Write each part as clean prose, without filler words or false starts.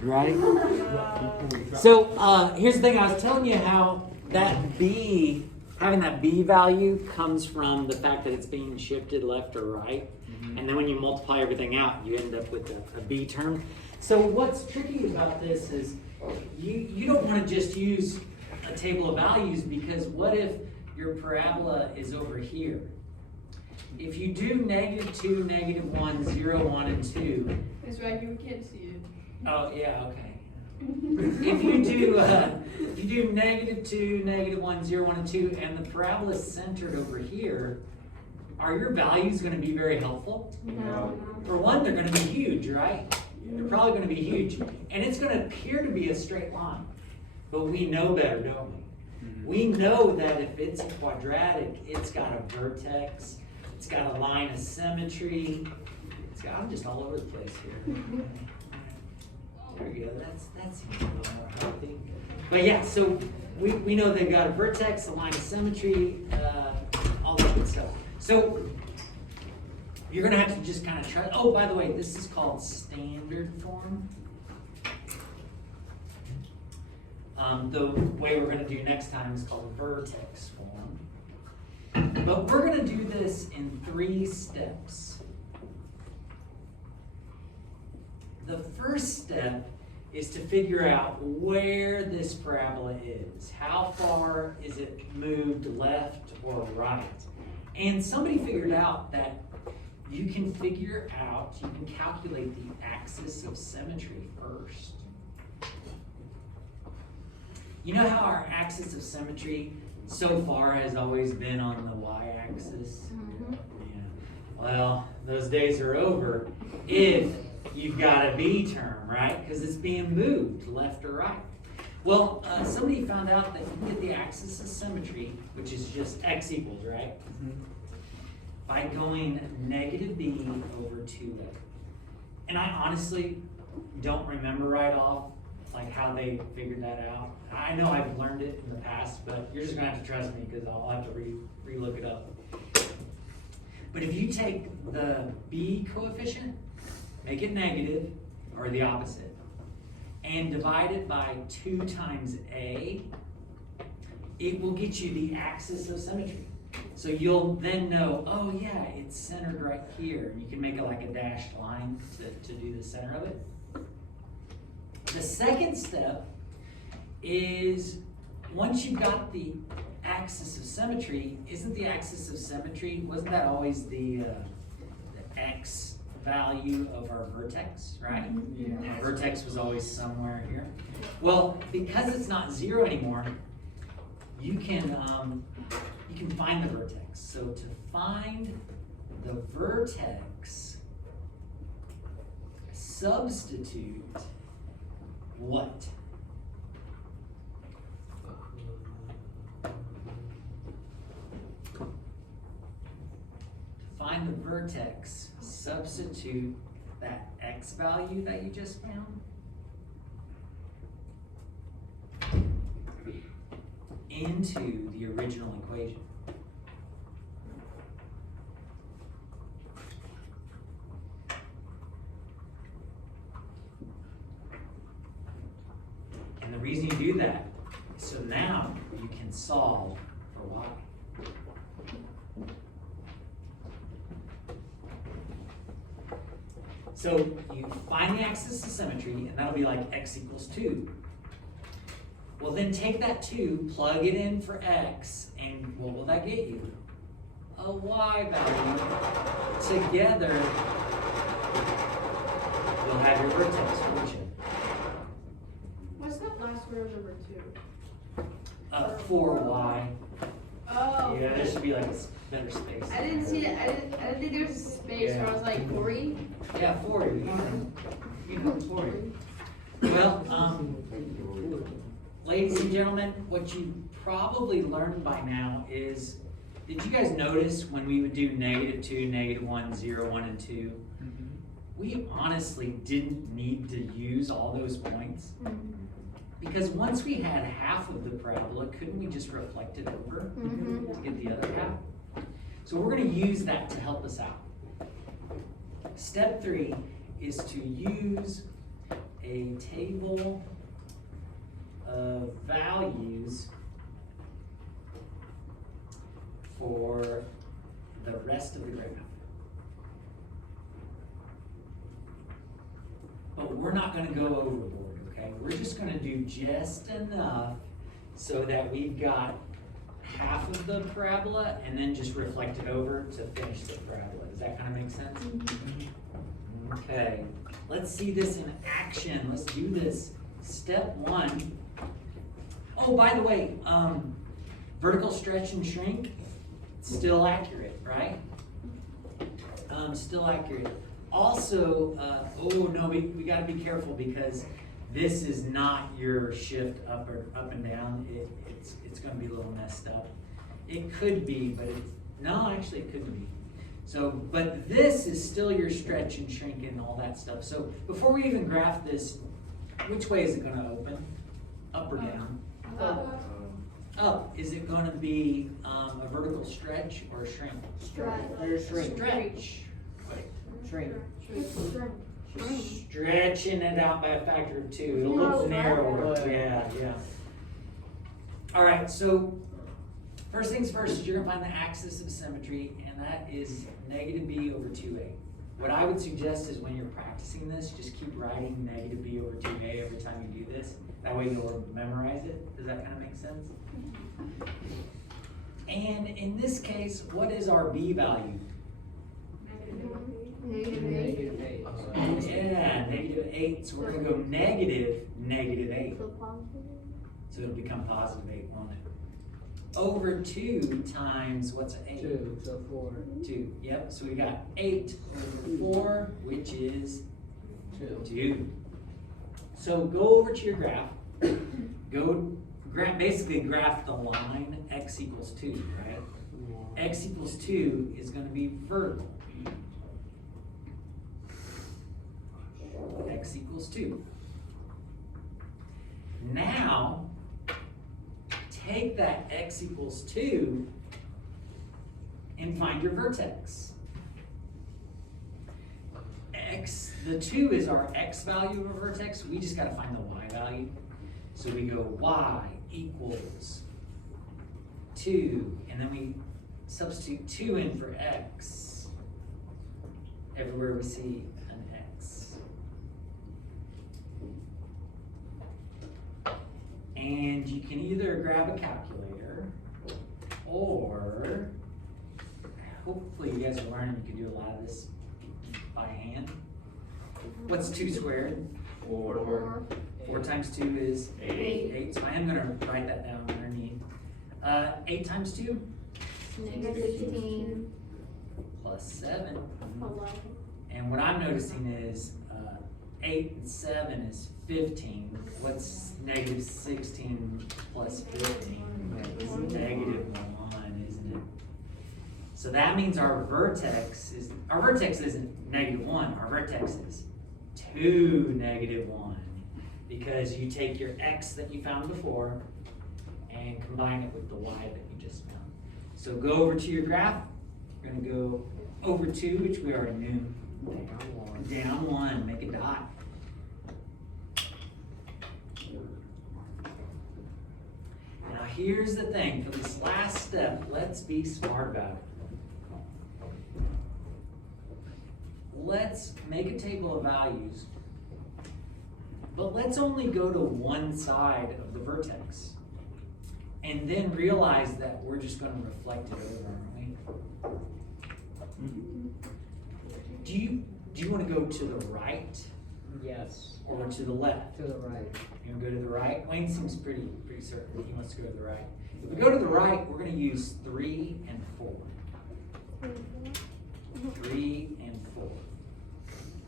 shifted, right? So here's the thing, I was telling you how that b, having that b value comes from the fact that it's being shifted left or right. And then when you multiply everything out, you end up with a b term. So what's tricky about this is you don't want to just use a table of values, because what if your parabola is over here? If you do -2, -1, 0, 1, and 2. It's right, you can't see it. Oh, yeah, okay. If you do -2, -1, 0, 1, and 2, and the parabola is centered over here, are your values going to be very helpful? No. For one, they're going to be huge, right? They're probably going to be huge. And it's going to appear to be a straight line. But we know better, don't we? We know that if it's a quadratic, it's got a vertex, it's got a line of symmetry. I'm just all over the place here. There we go. That seems a little more healthy. But yeah, so we know they've got a vertex, a line of symmetry, all that good stuff. So you're going to have to just kind of try. Oh, by the way, this is called standard form. The way we're going to do next time is called vertex form. But we're going to do this in 3 steps. The first step is to figure out where this parabola is. How far is it moved left or right? And somebody figured out that you can calculate the axis of symmetry first. You know how our axis of symmetry so far has always been on the y-axis? Mm-hmm. Yeah. Well, those days are over if you've got a b term, right? Because it's being moved left or right. Well, somebody found out that you can get the axis of symmetry, which is just x equals, right? By going -b over 2a. And I honestly don't remember right off like how they figured that out. I know I've learned it in the past, but you're just gonna have to trust me because I'll have to re-look it up. But if you take the b coefficient, make it negative, or the opposite, and divide it by 2 times a, it will get you the axis of symmetry. So you'll then know, oh yeah, it's centered right here. You can make it like a dashed line to do the center of it. The second step is, once you've got the axis of symmetry, wasn't that always the x value of our vertex, right? Yeah. The vertex was always somewhere here. Well, because it's not 0 anymore, you can find the vertex. So to find the vertex, substitute what? To find the vertex, substitute that x value that you just found into the original equation. And the reason you do that is so now you can solve for y. So you find the axis of symmetry, and that'll be like x equals 2. Well, then take that 2, plug it in for x, and what will that get you? A y value. Together, you'll have your vertex, won't you? What's that last row number 2? 4y. Oh. Yeah, there should be like a better space. I didn't see it. I didn't think there was a space, so I was like 40. Yeah, 40. You know, 40. Well, ladies and gentlemen, what you probably learned by now is, did you guys notice when we would do -2, -1, 0, 1, and 2? We honestly didn't need to use all those points. Because once we had half of the parabola, couldn't we just reflect it over to get the other half? So we're going to use that to help us out. Step 3 is to use a a table of values for the rest of the graph. But we're not gonna go overboard, okay? We're just gonna do just enough so that we've got half of the parabola and then just reflect it over to finish the parabola. Does that kind of make sense? Okay, let's see this in action. Let's do this. Step 1. Oh, by the way, vertical stretch and shrink, still accurate, right? Still accurate. Also, oh no, we gotta be careful because this is not your shift up and down. It's gonna be a little messed up. It could be, but no, actually it couldn't be. So, but this is still your stretch and shrink and all that stuff. So before we even graph this, which way is it gonna open? Up or down? Up. Up. Is it gonna be a vertical stretch or shrink? Shrink. Stretch. Wait. Shrink. Stretching it out by a factor of 2. It'll No, look narrower. right. Yeah. All right, so first things first is you're gonna find the axis of symmetry, and that is negative b over 2a. What I would suggest is when you're practicing this, just keep writing negative b over 2a every time you do this. That way you'll memorize it. Does that kind of make sense? And in this case, what is our b value? Negative 8. Yeah, -8. So we're gonna go -8. So it'll become +8, won't it? Over 2 times, what's 8? 2, so 4. 2, yep. So we got 8 over 4, which is 2. 2. So go over to your graph. Basically graph the line x equals 2, right? X equals 2 is going to be vertical. X equals 2. Now, take that x equals 2 and find your vertex. The 2 is our x value of a vertex. We just got to find the y value. So we go y equals 2, and then we substitute 2 in for x. Everywhere we see an x. And you can either grab a calculator, or hopefully you guys are learning you can do a lot of this by hand. What's 2 squared? 4. 4 times 2 is 8. 8. So I am going to write that down underneath. 8 times 2? -16. Plus 7. 11. And what I'm noticing is 8 and 7 is 15. What's -16 plus 15? It's -1, isn't it? So that means our vertex isn't -1. Our vertex is 2, -1. Because you take your x that you found before and combine it with the y that you just found. So go over to your graph. We're going to go over 2, which we already knew. Down 1, make a dot. Now here's the thing, for this last step, let's be smart about it. Let's make a table of values, but let's only go to one side of the vertex. And then realize that we're just going to reflect it over, aren't we? Do you want to go to the right Yes. or to the left? To the right. You want to go to the right? Wayne seems pretty certain he wants to go to the right. If we go to the right, we're going to use 3 and 4. 3 and 4.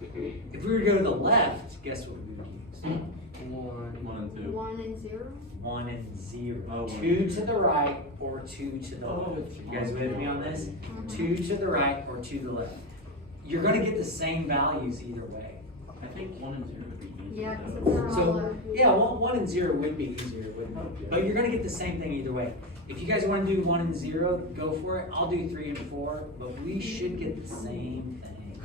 If we were to go to the left, guess what we would use? 1 and 2. 1 and 0. 1 and 0. Oh, 2 to the right or 2 to the Oh, left. You guys with me on this? 2 to the right or to the left. You're going to get the same values either way. I think 1 and 0 would be easier. Yeah, because it's So, smaller. yeah, well, 1 and 0 would be easier, wouldn't it? But you're going to get the same thing either way. If you guys want to do 1 and 0, go for it. I'll do 3 and 4, but we should get the same thing.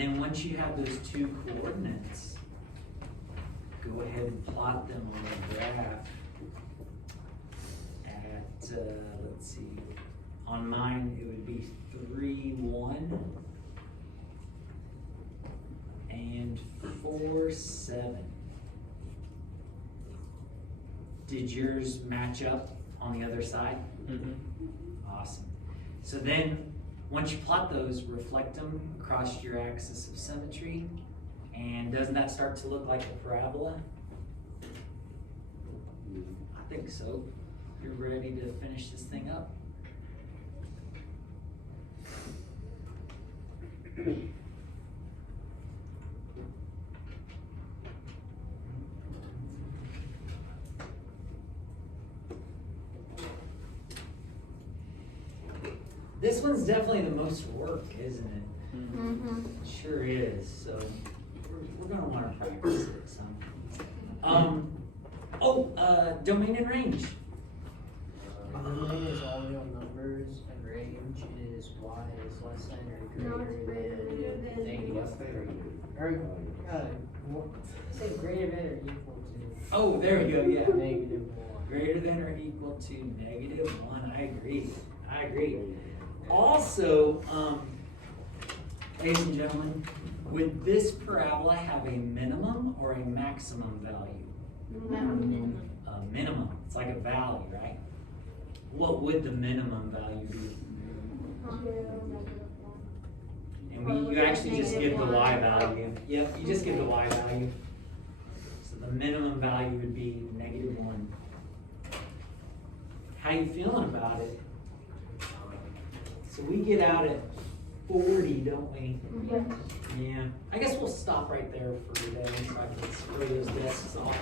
then once you have those two coordinates, go ahead and plot them on the graph at, let's see, on mine it would be 3, 1 and 4, 7. Did yours match up on the other side? Mm-hmm. Awesome. So then, once you plot those, reflect them across your axis of symmetry, and doesn't that start to look like a parabola? I think so. You're ready to finish this thing up. This one's definitely the most work, isn't it? Mm-hmm. It sure is. So we're gonna want to practice it some. Domain and range. Domain is all real numbers, and range is y is less than or No, it's greater greater than than. negative. Or, say greater than or equal to Oh, there we go. Yeah. negative 1. Greater than or equal to -1. I agree. I agree. Also, ladies and gentlemen, would this parabola have a minimum or a maximum value? Minimum. A minimum. It's like a valley, right? What would the minimum value be? And you actually just give the y value. Yep, you just give the y value. So the minimum value would be -1. How you feeling about it? So we get out at 40, don't we? Yes. Yeah. I guess we'll stop right there for today so I can spray those desks off.